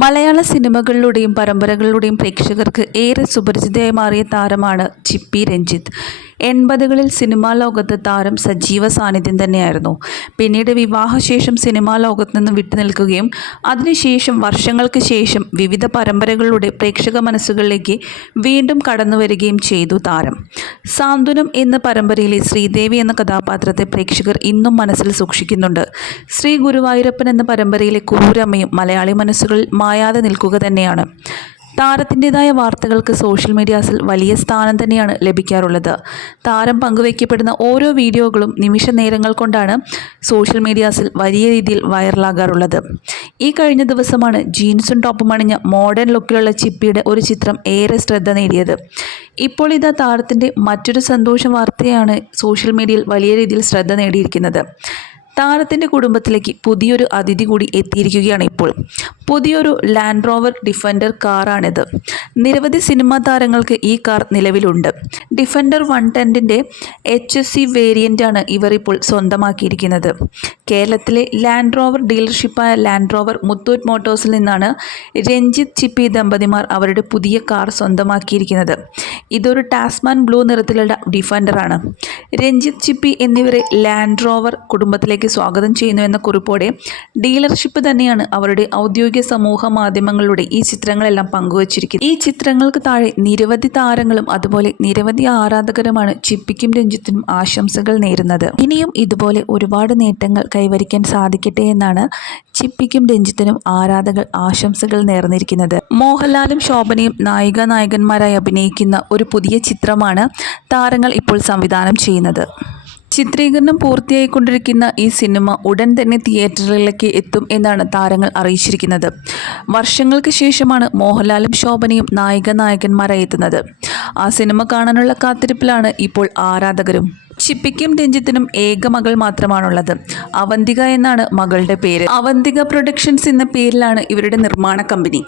മലയാള സിനിമകളിലൂടെയും പരമ്പരകളിലൂടെയും പ്രേക്ഷകർക്ക് ഏറെ സുപരിചിതയായി മാറിയ താരമാണ് ചിപ്പി രഞ്ജിത്ത്. എൺപതുകളിൽ സിനിമാ ലോകത്ത് താരം സജീവ സാന്നിധ്യം തന്നെയായിരുന്നു. പിന്നീട് വിവാഹശേഷം സിനിമാ ലോകത്ത് നിന്ന് വിട്ടുനിൽക്കുകയും അതിനുശേഷം വർഷങ്ങൾക്ക് ശേഷം വിവിധ പരമ്പരകളിലൂടെ പ്രേക്ഷക മനസ്സുകളിലേക്ക് വീണ്ടും കടന്നു വരികയും ചെയ്തു താരം. സാന്ത്വനം എന്ന പരമ്പരയിലെ ശ്രീദേവി എന്ന കഥാപാത്രത്തെ പ്രേക്ഷകർ ഇന്നും മനസ്സിൽ സൂക്ഷിക്കുന്നുണ്ട്. ശ്രീ ഗുരുവായൂരപ്പൻ എന്ന പരമ്പരയിലെ ക്രൂരമ്മയും മലയാളി മനസ്സുകളിൽ മായാതെ നിൽക്കുക തന്നെയാണ്. താരത്തിന്റെതായ വാർത്തകൾക്ക് സോഷ്യൽ മീഡിയാസിൽ വലിയ സ്ഥാനം തന്നെയാണ് ലഭിക്കാറുള്ളത്. താരം പങ്കുവയ്ക്കപ്പെടുന്ന ഓരോ വീഡിയോകളും നിമിഷ നേരങ്ങൾ കൊണ്ടാണ് സോഷ്യൽ മീഡിയാസിൽ വലിയ രീതിയിൽ വൈറലാകാറുള്ളത്. ഈ കഴിഞ്ഞ ദിവസമാണ് ജീൻസും ടോപ്പും അണിഞ്ഞ മോഡേൺ ലുക്കിലുള്ള ചിപ്പിയുടെ ഒരു ചിത്രം ഏറെ ശ്രദ്ധ നേടിയത്. ഇപ്പോൾ ഇതാ താരത്തിന്റെ മറ്റൊരു സന്തോഷ വാർത്തയാണ് സോഷ്യൽ മീഡിയയിൽ വലിയ രീതിയിൽ ശ്രദ്ധ നേടിയിരിക്കുന്നത്. താരത്തിന്റെ കുടുംബത്തിലേക്ക് പുതിയൊരു അതിഥി കൂടി എത്തിയിരിക്കുകയാണ് ഇപ്പോൾ. പുതിയൊരു ലാൻഡ് റോവർ ഡിഫൻഡർ കാറാണിത് നിരവധി സിനിമാ താരങ്ങൾക്ക് ഈ കാർ നിലവിലുണ്ട്. ഡിഫൻഡർ വൺ ടെന്റിന്റെ എച്ച് എസ് സി വേരിയന്റാണ് ഇവർ ഇപ്പോൾ സ്വന്തമാക്കിയിരിക്കുന്നത്. കേരളത്തിലെ ലാൻഡ് റോവർ ഡീലർഷിപ്പായ ലാൻഡ് റോവർ മുത്തൂറ്റ് മോട്ടോഴ്സിൽ നിന്നാണ് രഞ്ജിത്ത് ചിപ്പി ദമ്പതിമാർ അവരുടെ പുതിയ കാർ സ്വന്തമാക്കിയിരിക്കുന്നത്. ഇതൊരു ടാസ്മാൻ ബ്ലൂ നിറത്തിലുള്ള ഡിഫൻഡറാണ് രഞ്ജിത്ത് ചിപ്പി എന്നിവരെ ലാൻഡ് റോവർ കുടുംബത്തിലേക്ക് സ്വാഗതം ചെയ്യുന്നു എന്ന കുറിപ്പോടെ ഡീലർഷിപ്പ് തന്നെയാണ് അവരുടെ ഔദ്യോഗിക സമൂഹ മാധ്യമങ്ങളിലൂടെ ഈ ചിത്രങ്ങളെല്ലാം പങ്കുവച്ചിരിക്കുന്നത്. ഈ ചിത്രങ്ങൾക്ക് താഴെ നിരവധി താരങ്ങളും അതുപോലെ നിരവധി ആരാധകരുമാണ് ചിപ്പിക്കും രഞ്ജിത്തിനും ആശംസകൾ നേരുന്നത്. ഇനിയും ഇതുപോലെ ഒരുപാട് നേട്ടങ്ങൾ കൈവരിക്കാൻ സാധിക്കട്ടെ എന്നാണ് ചിപ്പിക്കും രഞ്ജിത്തിനും ആരാധകർ ആശംസകൾ നേർന്നിരിക്കുന്നത്. മോഹൻലാലും ശോഭനയും നായിക നായകന്മാരായി അഭിനയിക്കുന്ന ഒരു പുതിയ ചിത്രമാണ് താരങ്ങൾ ഇപ്പോൾ സംവിധാനം ചെയ്യുന്നത്. ചിത്രീകരണം പൂർത്തിയായിക്കൊണ്ടിരിക്കുന്ന ഈ സിനിമ ഉടൻ തന്നെ തിയേറ്ററുകളിലേക്ക് എത്തും എന്നാണ് താരങ്ങൾ അറിയിച്ചിരിക്കുന്നത്. വർഷങ്ങൾക്ക് ശേഷമാണ് മോഹൻലാലും ശോഭനയും നായിക നായകന്മാരായി എത്തുന്നത്. ആ സിനിമ കാണാനുള്ള കാത്തിരിപ്പിലാണ് ഇപ്പോൾ ആരാധകരും. ചിപ്പിക്കും രഞ്ജിത്തിനും ഏക മകൾ മാത്രമാണുള്ളത്. അവന്തിക എന്നാണ് മകളുടെ പേര്. അവന്തിക പ്രൊഡക്ഷൻസ് എന്ന പേരിലാണ് ഇവരുടെ നിർമ്മാണ കമ്പനി.